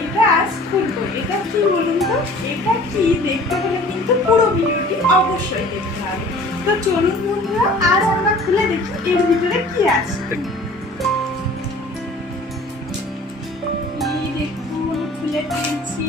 এটা খুলবো এটা কি বলুন তো? এটা কি দেখতে হলে কিন্তু পুরো ভিডিওটি অবশ্যই দেখতে হবে। তো চলুন বন্ধুরা, আর আমরা খুলে দেখি এর ভিতরে কি আছে। খুলে পেয়েছি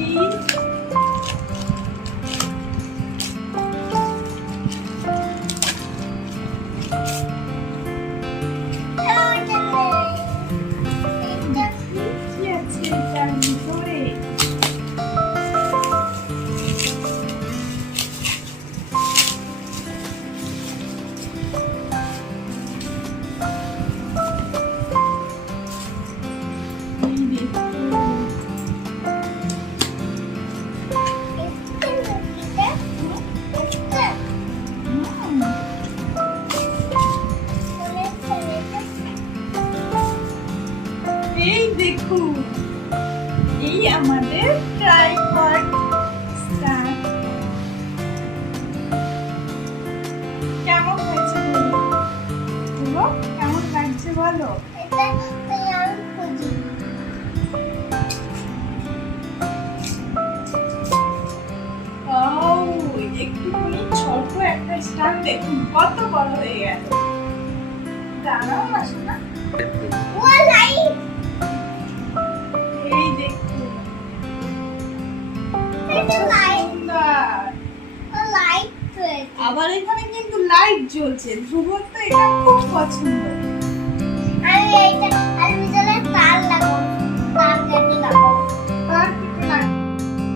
এই দেখুন এই আমাদের ট্রাইপড স্ট্যান্ড কেমন হয়েছে বলো কেমন লাগছে বলো? একটুখানি ছোট একটা স্ট্যান্ড দেখুন কত বড় হয়ে গেল দাঁড়াও না। আবার এখানে কিন্তু লাইট জ্বলছে। ধ্রুবর তো এটা খুব পছন্দ।